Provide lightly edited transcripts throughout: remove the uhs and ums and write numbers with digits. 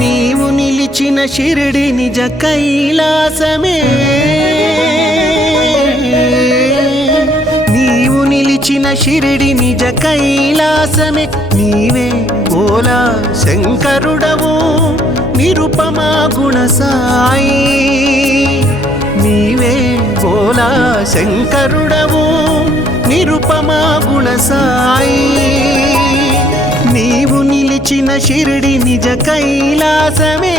నీవు నిలిచిన షిరిడి నిజ కైలాసమే, నీవు నిలిచిన షిరిడి నిజ కైలాసమే, నీవే భోలా శంకరుడవు నిరుపమా గుణ సాయి, నీవే భోలా శంకరుడవు నిరుపమా గుణ సాయి, నీవు నిలిచిన షిరిడి నిజ కైలాసమే.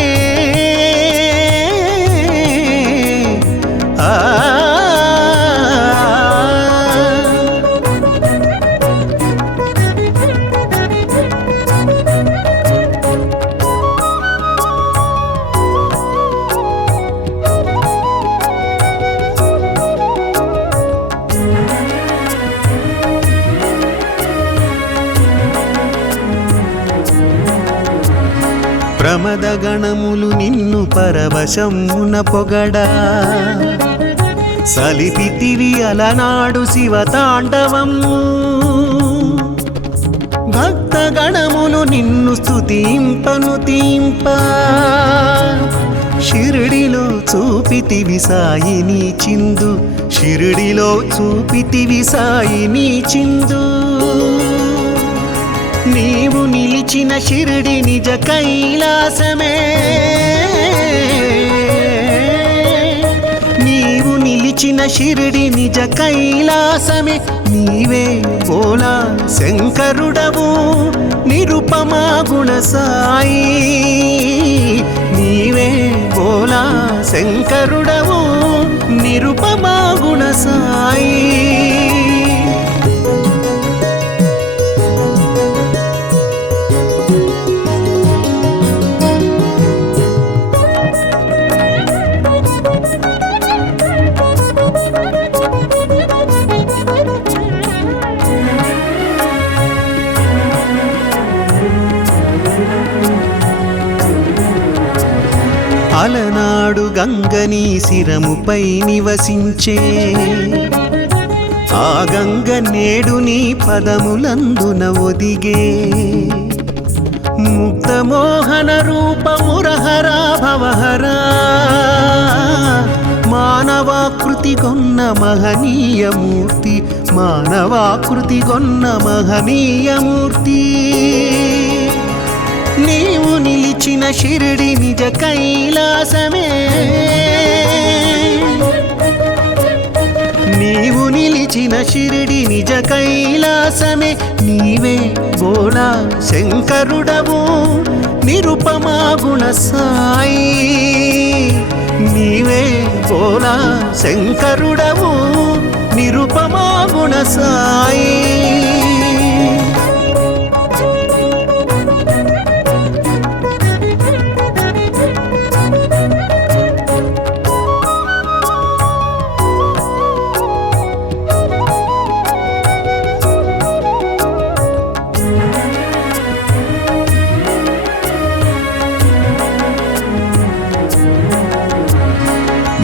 ప్రమద గణములు నిన్ను పరవశమున పొగడా, సలిపితివి అలనాడు శివతాండవము, భక్త గణములు నిన్ను స్తుతింపను తీంప, షిరిడిలో చూపితివి సాయిని చిందు, షిరిడిలో చూపితివి సాయిని చిందు, నీవు నిలిచిన షిరిడి నిజ కైలాసమే, నీవు నిలిచిన షిరిడి నిజ కైలాసమే, నీవే భోలా శంకరుడవు నిరుపమా గుణ సాయి, నీవే భోలా శంకరుడవు నిరుపమా గుణ సాయి. అలనాడు గంగని శిరముపై నివసించే, ఆ గంగ నేడు నీ పదములందున ఒదిగే, ముక్తమోహన రూపమురహరా భవహరా, మానవాకృతి గొన్న మహనీయమూర్తి, మానవాకృతి గొన్న మహనీయమూర్తి, నీవు నిలిచిన షిరిడి నిజ కైలాసమే, నీవు నిలిచిన షిరిడి నిజ కైలాసమే, నీవే భోలా శంకరుడవు నిరుపమా గుణ సాయి, నీవే భోలా శంకరుడవు నిరుపమా గుణ సాయి.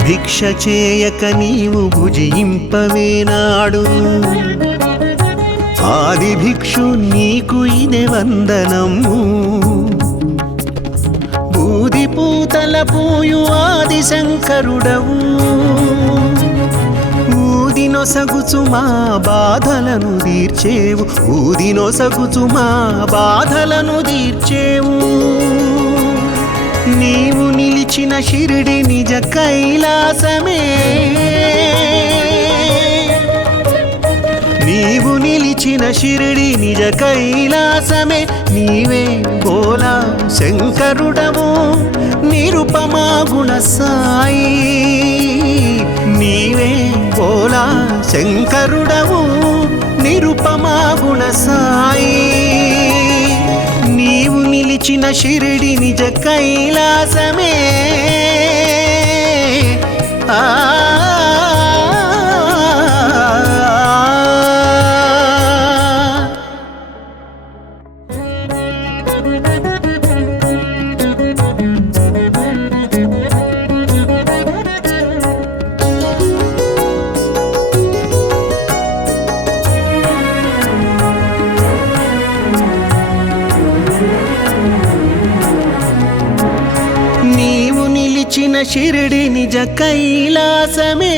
భిక్ష చేయక నీవు భుజింపవేనాడు, ఆది భిక్షు నీకు ఇదే వందనము, బూది పూతల పూయు ఆది శంకరుడవు, ఊదినొసగుచు మా బాధలను తీర్చేవు, ఊదినొసగుచు మా బాధలను తీర్చేవు, నీవు నిలిచిన షిరిడి నిజ కైలాసమే, నీవు నిలిచిన షిరిడి నిజ కైలాసమే, నీవే భోలా శంకరుడవు నిరుపమా గుణ సాయి, నీవే భోలా శంకరుడవు నిరుపమా గుణ సాయి, నీవు నిలిచిన షిరిడి నిజ కైలాసమే. ఆ షిరిడి నిజ కైలాసమే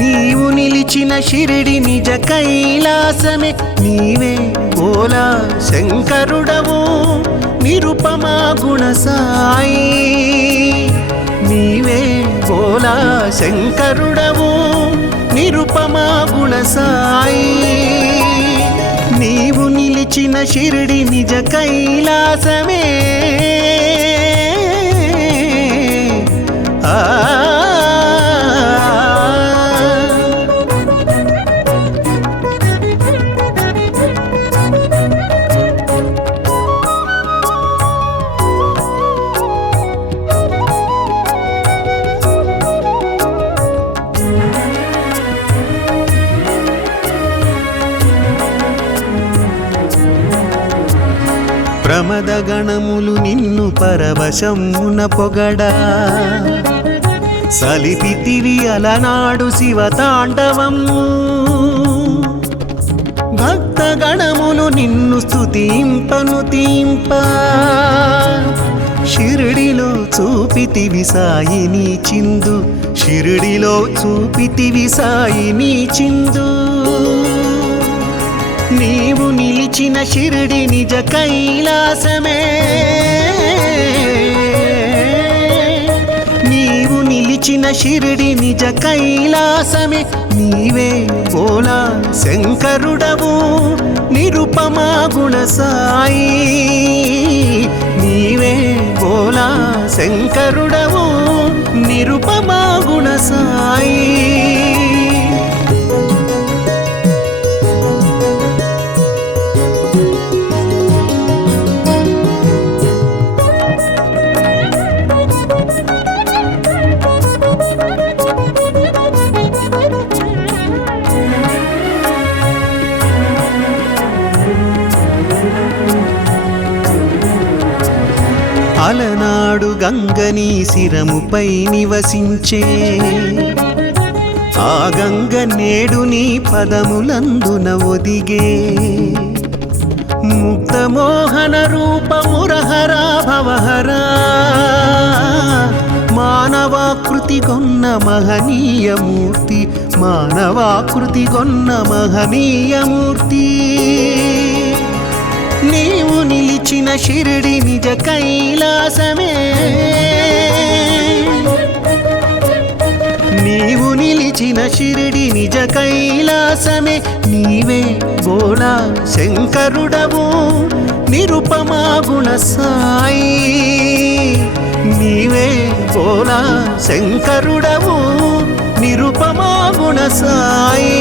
నీవు నిలిచిన షిరిడి నిజ కైలాసమే నీవే బోలా శంకరుడవు నిరుపమా గుణ సాయి నీవే బోలా శంకరుడవు నిరుపమా గుణ సాయి నీవు నిలిచిన షిరిడి నిజ కైలాసమే ప్రమద గణములు నిన్ను పరవశమున పొగడా సలిపితివి అలనాడు శివతాండవము భక్త గణములు నిన్ను స్తుతింపను తీంప షిరిడిలో చూపితివి సాయిని చిందు షిరిడిలో చూపితివి సాయిని చిందు నీవు నిలిచిన షిరిడి నిజ కైలాసమే నీవు నిలిచిన షిరిడి నిజ కైలాసమే నీవే బోలా శంకరుడవు నిరుపమా గుణ సాయి నీవే బోలా శంకరుడవు నిరుపమా గుణ సాయి అలనాడు గంగని శిరముపై నివసించే ఆ గంగ నేడు నీ పదములందున ఒదిగే ముక్తమోహన రూపమురహరా భవహరా మానవాకృతి గొన్న మహనీయమూర్తి మానవాకృతి గొన్న మహనీయమూర్తి నీవు నిలిచిన షిరిడి నిజ కైలాసమే నీవు నిలిచిన షిరిడి నిజ కైలాసమే నీవే బోలా శంకరుడవు నిరుపమా గుణ సాయి నీవే బోలా శంకరుడవు నిరుపమా గుణ సాయి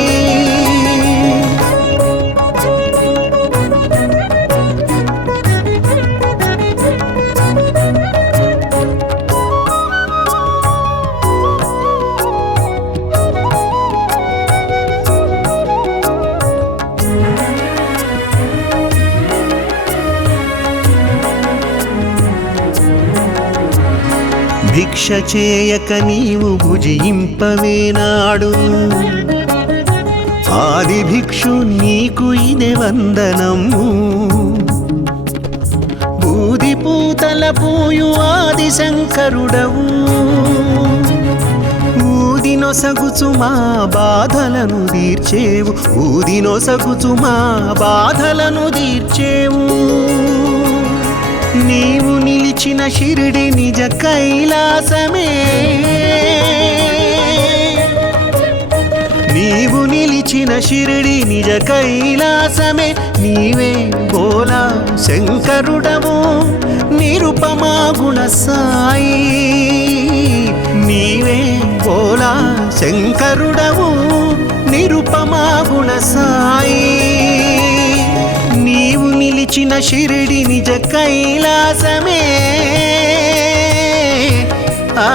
భిక్ష చేయక నీవు భుజింపవేనాడు ఆది భిక్షు నీకు ఇదే వందనము బూది పూతల పూయు ఆది శంకరుడవు ఊదినొసగుచు మా బాధలను తీర్చేవు ఊదినొసగుచు మా బాధలను తీర్చేవు నీవు నిలిచిన షిరిడి నిజ కైలాసమే నీవు నిలిచిన షిరిడి నిజ కైలాసమే నీవే బోలా శంకరుడవు నిరుపమా గుణ సాయి నీవే బోలా శంకరుడవు నిరుపమా గుణ సాయి నీవు నిలిచిన షిరిడి నిజ కైలాసమే ఆ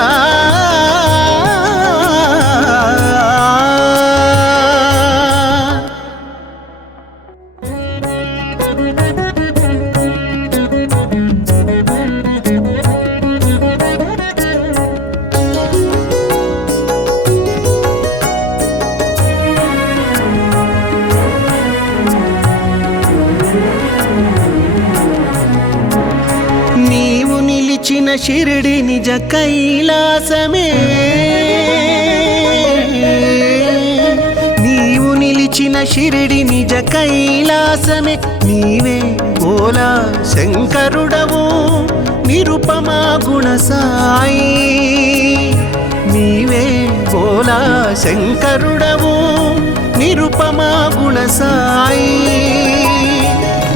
నీవు షిరిడి నిజ కైలాసమే నీవు నిలిచిన షిరిడి నిజ కైలాసమే నీవే భోలా శంకరుడవు నిరుపమా గుణ సాయి నీవే భోలా శంకరుడవు నిరుపమా గుణ సాయి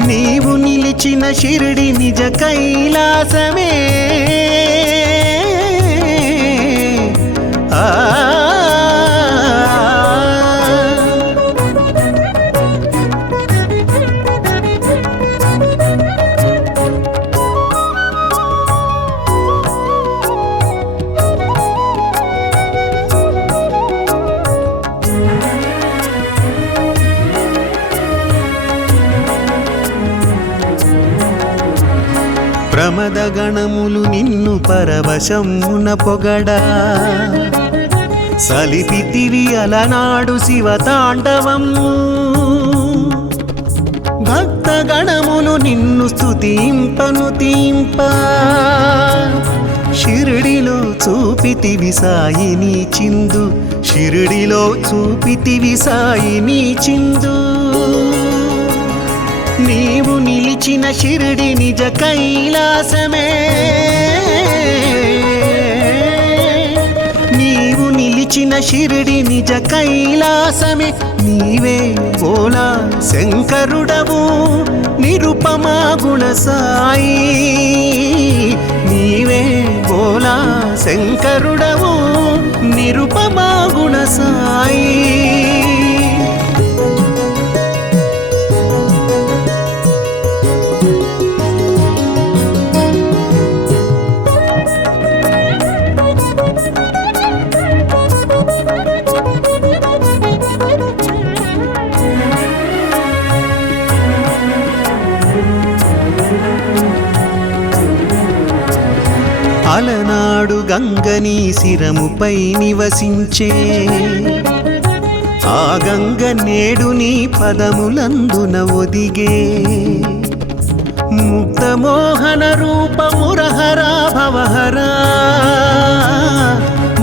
నీవు నిలిచిన షిరిడి నిజ కైలాసమే ప్రమద గణములు నిన్ను పరవశమున పొగడా సలిపితివి అలనాడు శివతాండవము భక్త గణములు నిన్ను స్తుతింపను తీంప షిరిడిలో చూపితివి సాయిని చిందు షిరిడిలో చూపితివి సాయిని చిందు నీవు నిలిచిన షిరిడి నిజ కైలాసమే నీవు నిలిచిన షిరిడి నిజ కైలాసమే నీవే భోలా శంకరుడవు నిరుపమా గుణ సాయి నీవే భోలా శంకరుడవు నిరుపమా గుణ సాయి అలనాడు గంగని శిరముపై నివసించే ఆ గంగ నేడు నీ పదములందున ఒదిగే ముక్తమోహన రూపమురహరా భవహరా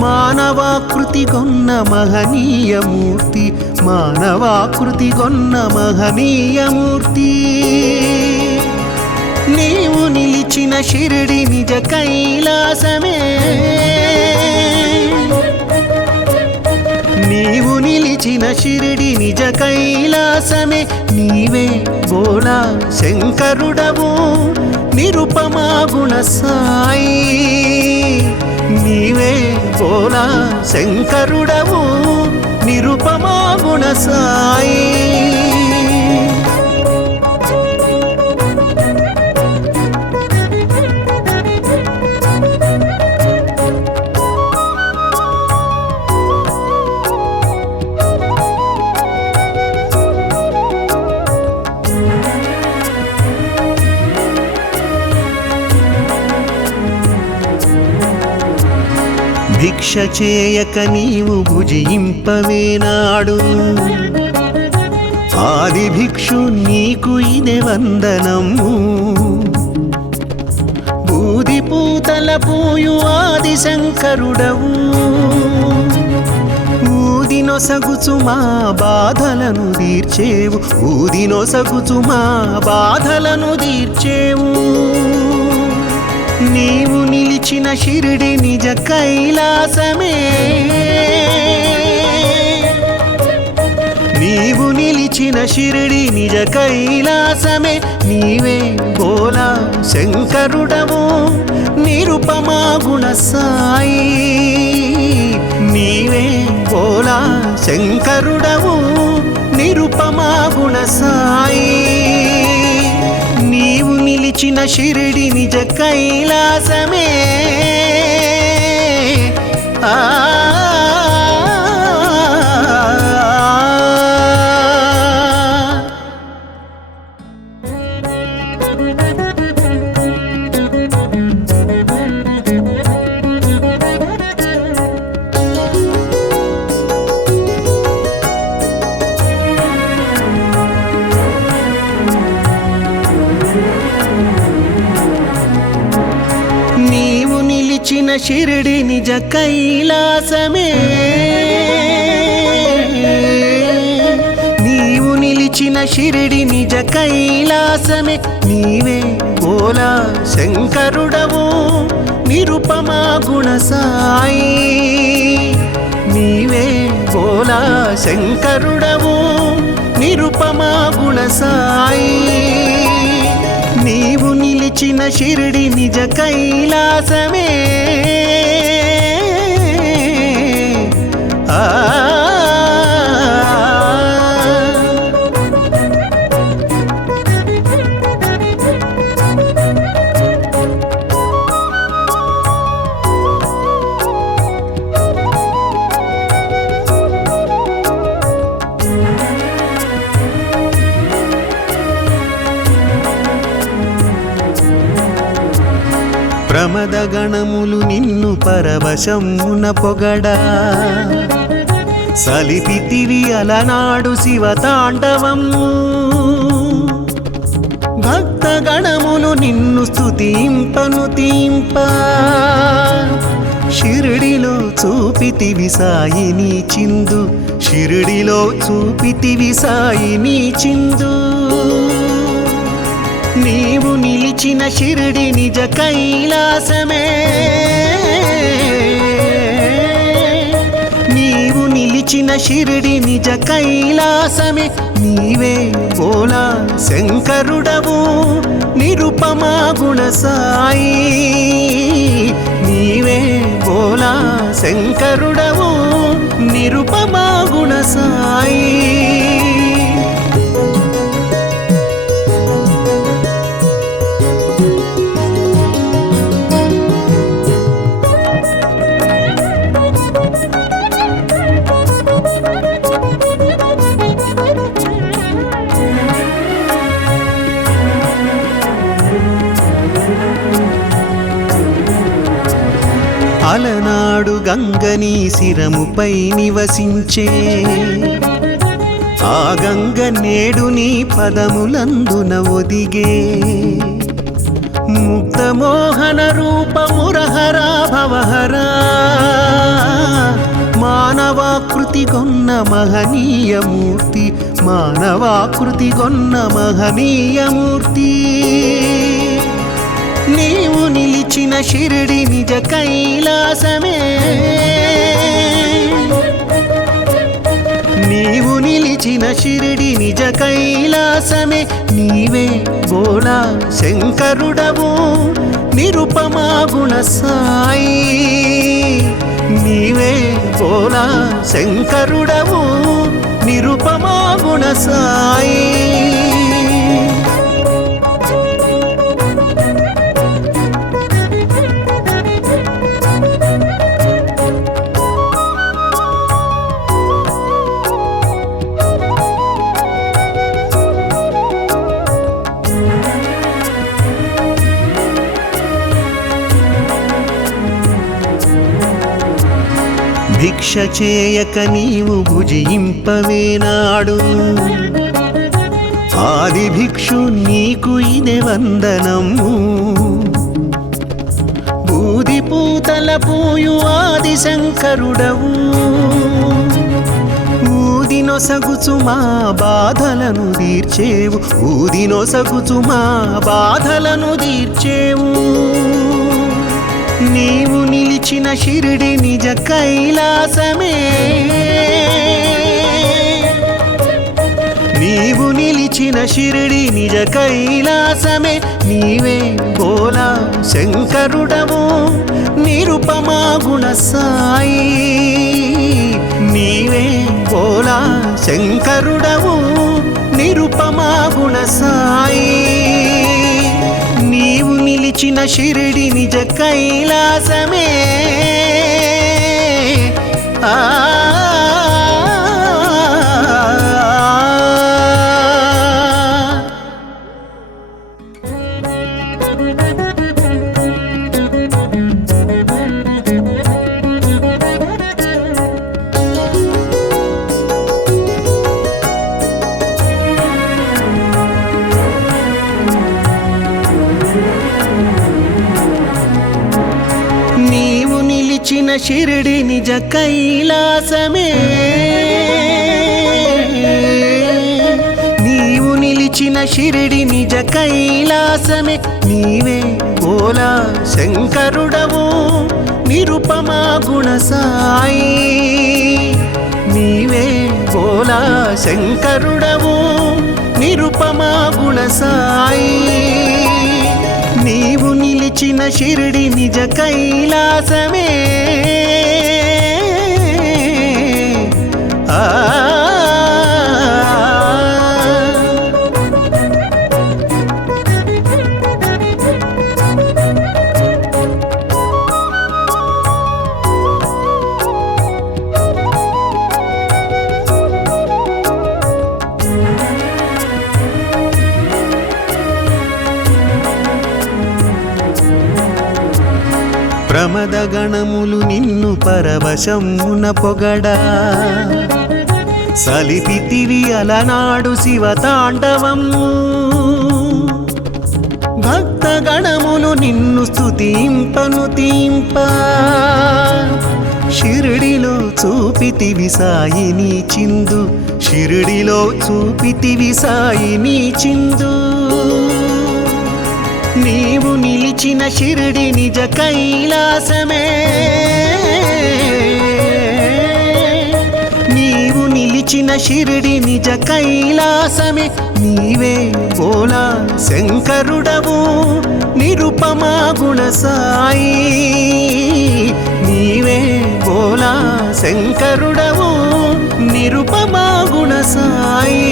మానవాకృతి గొన్న మహనీయమూర్తి మానవాకృతి గొన్న మహనీయమూర్తి నీవు నిలిచిన షిరిడి నిజ కైలాసమే నీవు నిలిచిన షిరిడి నిజ కైలాసమే నీవే భోలా శంకరుడవు నిరుపమా గుణ సాయి నీవే భోలా శంకరుడవు నిరుపమా గుణ సాయి భిక్ష చేయక నీవు భుజింపవేనాడు ఆది భిక్షు నీకు ఇదే వందనము బూది పూతల పూయు ఆది శంకరుడవు ఊదినొసగుచు మా బాధలను తీర్చేవు ఊదినొసగుచు మా బాధలను తీర్చేవు నీవు నిలిచిన షిరిడి నిజ కైలాసమే నీవు నిలిచిన షిరిడి నిజ కైలాసమే నీవే భోలా శంకరుడవు నిరుపమా గుణ సాయి నీవే భోలా శంకరుడవు నిరుపమా గుణ సాయి నీవు నిలిచిన షిరిడి నిజ కైలాసమే ఆ నీవు షిరిడి నిజ కైలాసమే నీవు నిలిచిన షిరిడి నిజ కైలాసమే నీవే బోలా శంకరుడవు నిరుపమా గుణ సాయి నీవే బోలా శంకరుడవు నిరుపమా గుణ సాయి నీవు నిలిచిన షిరిడి నిజ కైలాసమే ప్రమద గణములు నిన్ను పరవశమున పొగడా సలిపితివి అలనాడు శివతాండవము భక్త గణములు నిన్ను స్తుతింపను తీంప షిరిడిలో చూపితివి సాయిని చిందు షిరిడిలో చూపితివి సాయిని చిందు నీవు నిలిచిన షిరిడి నిజ కైలాసమే నీవు నిలిచిన షిరిడి నిజ కైలాసమే నీవే బోలా శంకరుడవు నిరుపమా గుణ సాయి నీవే బోలా శంకరుడవు నిరుపమా గుణ సాయి అలనాడు గంగని శిరముపై నివసించే ఆ గంగ నేడు నీ పదములందున ఒదిగే ముక్తమోహన రూపమురహరా భవహరా మానవాకృతి గొన్న మహనీయమూర్తి మానవాకృతి గొన్న మహనీయమూర్తి నీవు నిలిచిన షిరిడి నిజ కైలాసమే నీవు నిలిచిన షిరిడి నిజ కైలాసమే నీవే బోలా శంకరుడవు నిరుపమా గుణ సాయి నీవే బోలా శంకరుడవు నిరుపమా గుణ సాయి భిక్ష చేయక నీవు భుజింపవేనాడు ఆది భిక్షు నీకు ఇదే వందనము బూది పూతల పూయు ఆది శంకరుడవు ఊదినొసగుచు మా బాధలను తీర్చేవు ఊదినొసగుచు మా బాధలను తీర్చేవు నీవు నిలిచిన షిరిడి నిజ కైలాసమే నీవు నిలిచిన షిరిడి నిజ కైలాసమే నీవే బోలా శంకరుడవు నిరుపమా గుణ సాయి నీవే బోలా శంకరుడవు నిరుపమా గుణ సాయి నీవు నిలిచిన షిరిడి నిజ కైలాసమే ఆ నీవు షిరిడి నిజ కైలాసమే నీవు నిలిచిన షిరిడి నిజ కైలాసమే నీవే బోలా శంకరుడవు నిరుపమా గుణ సాయి నీవే బోలా శంకరుడవు నిరుపమా గుణ సాయి నీవు నిలిచిన షిరిడి నిజ కైలాసమే ప్రమద గణములు నిన్ను పరవశమున పొగడా సలిపితివి అలనాడు శివతాండవము భక్త గణములు నిన్ను స్తుతింపను తీంప షిరిడిలో చూపితివి సాయిని చిందు షిరిడిలో చూపితివి సాయిని చిందు నీవు నిలిచిన షిరిడి నిజ కైలాసమే నీవు నిలిచిన షిరిడి నిజ కైలాసమే నీవే బోలా శంకరుడవు నిరుపమా గుణ సాయి నీవే బోలా శంకరుడవు నిరుపమా గుణ సాయి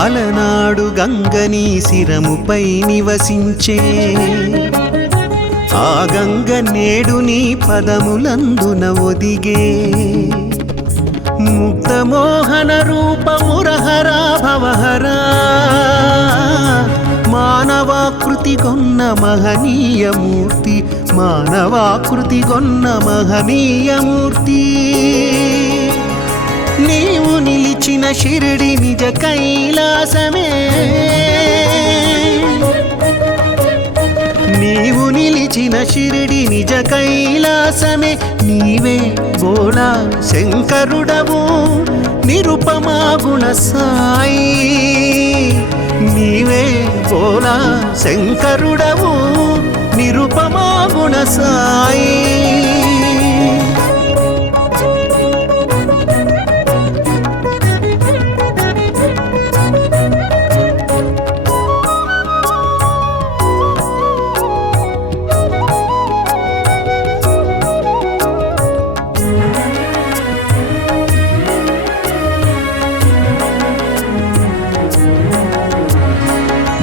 అలనాడు గంగని శిరముపై నివసించే ఆ గంగ నేడు నీ పదములందున ఒదిగే ముక్తమోహన రూపమురహరా భవహరా మానవాకృతి గొన్న మహనీయమూర్తి మానవాకృతి గొన్న మహనీయమూర్తి నీవు నిలిచిన షిరిడి నిజ కైలాసమే నీవు నిలిచిన షిరిడి నిజ కైలాసమే నీవే బోలా శంకరుడవు నిరుపమా గుణ సాయి నీవే బోలా శంకరుడవు నిరుపమా గుణ సాయి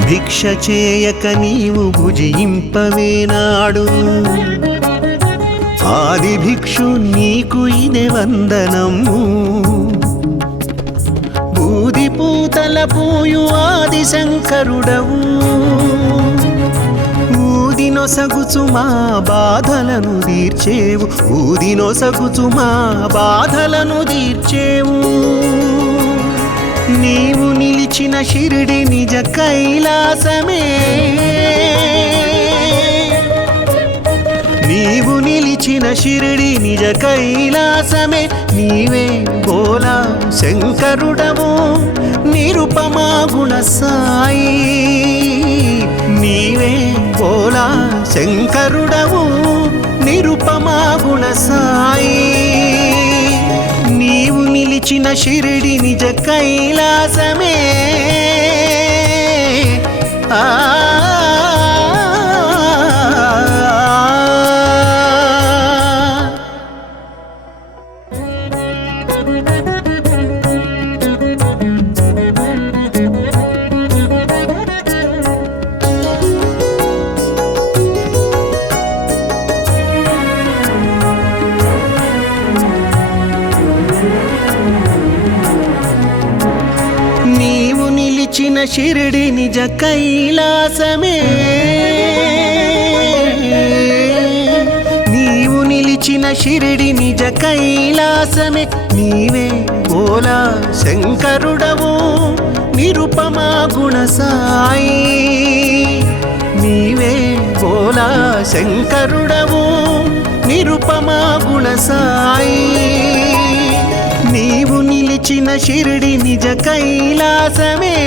భిక్ష చేయక నీవు భుజింపవేనాడు ఆది భిక్షు నీకు ఇదే వందనము బూది పూతల పూయు ఆది శంకరుడవు ఊదినొసగుచు మా బాధలను తీర్చేవు ఊదినొసగుచు మా బాధలను తీర్చేవు నీవు నిలిచిన షిరిడి నిజ కైలాసమే నీవు నిలిచిన షిరిడి నిజ కైలాసమే నీవే బోలా శంకరుడవు నిరుపమా గుణ సాయి నీవే బోలా శంకరుడవు నిరుపమా గుణ సాయి నీవు నిలిచిన షిరిడి నిజ కైలాసమే ఆ నీవు షిరిడి నిజ కైలాసమే నీవు నిలిచిన షిరిడి నిజ కైలాసమే నీవే బోలా శంకరుడవు నిరుపమా గుణ సాయి నీవే బోలా శంకరుడవు నిరుపమా గుణ సాయి నీవు నిలిచిన షిరిడి నిజ కైలాసమే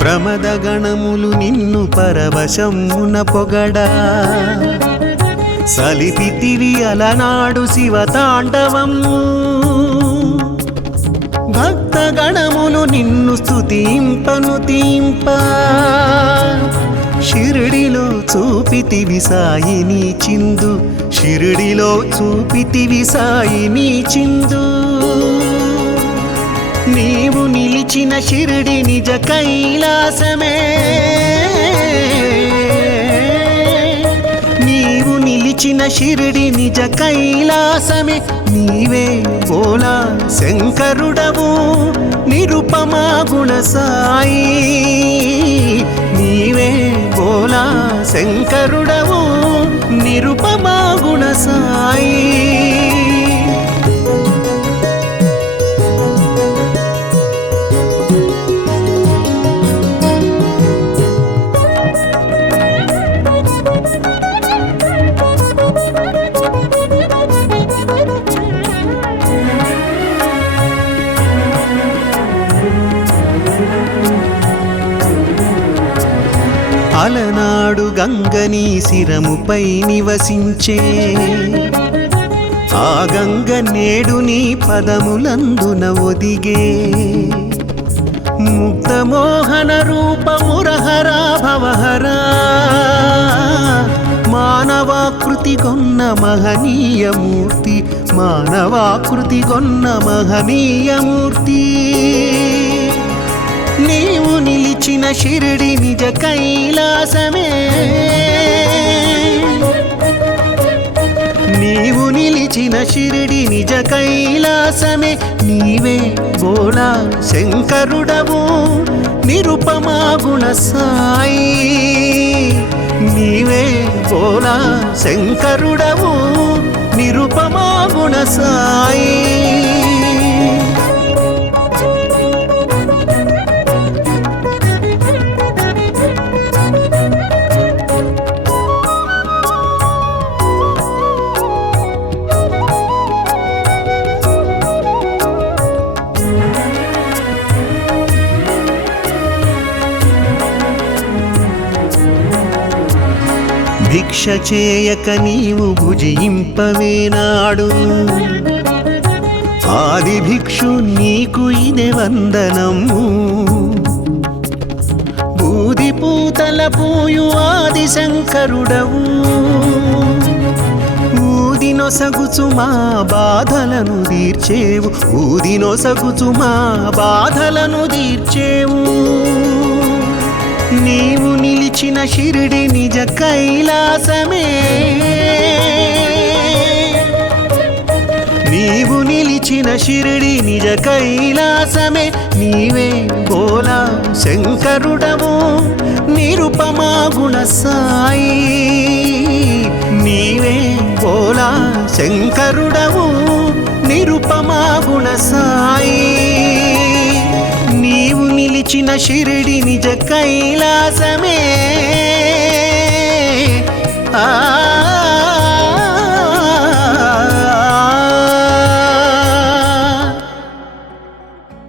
ప్రమద గణములు నిన్ను పరవశమున పొగడా సలిపితివి అలనాడు శివతాండవము భక్త గణములు నిన్ను స్తుతింపను తీంప షిరిడిలో చూపితివి సాయిని చిందు షిరిడిలో చూపితివి సాయిని చిందు నీవు నిలిచిన షిరిడి నిజ కైలాసమే నీవు నిలిచిన షిరిడి నిజ కైలాసమే నీవే బోలా శంకరుడవు నిరుపమా గుణ సాయి నీవే బోలా శంకరుడవు నిరుపమా గుణ సాయి అలనాడు గంగని శిరముపై నివసించే ఆ గంగ నేడు నీ పదములందున ఒదిగే ముక్తమోహన రూపమురహరా భవహరా మానవాకృతి గొన్న మహనీయమూర్తి మానవాకృతి గొన్న మహనీయమూర్తి నీవు నిలిచిన షిరిడి నిజ కైలాసమే నీవు నిలిచిన షిరిడి నిజ కైలాసమే నీవే బోలా శంకరుడవు నిరుపమా గుణ సాయి నీవే బోలా శంకరుడవు నిరుపమా గుణ సాయి భిక్ష చేయక నీవు భుజింపవేనాడు ఆది భిక్షు నీకు ఇదే వందనము బూది పూతల పూయు ఆది శంకరుడవు ఊదినొసగుచు మా బాధలను తీర్చేవు ఊదినొసగుచు మా బాధలను తీర్చేవు నీవు నిలిచిన షిరిడి నిజ కైలాసమే నీవు నిలిచిన షిరిడి నిజ కైలాసమే నీవే బోలా శంకరుడవు నిరుపమా గుణ సాయి నీవే బోలా శంకరుడవు నిరుపమా గుణ సాయి నీవు నిలిచిన షిరిడి నిజ కైలాసమే ఆ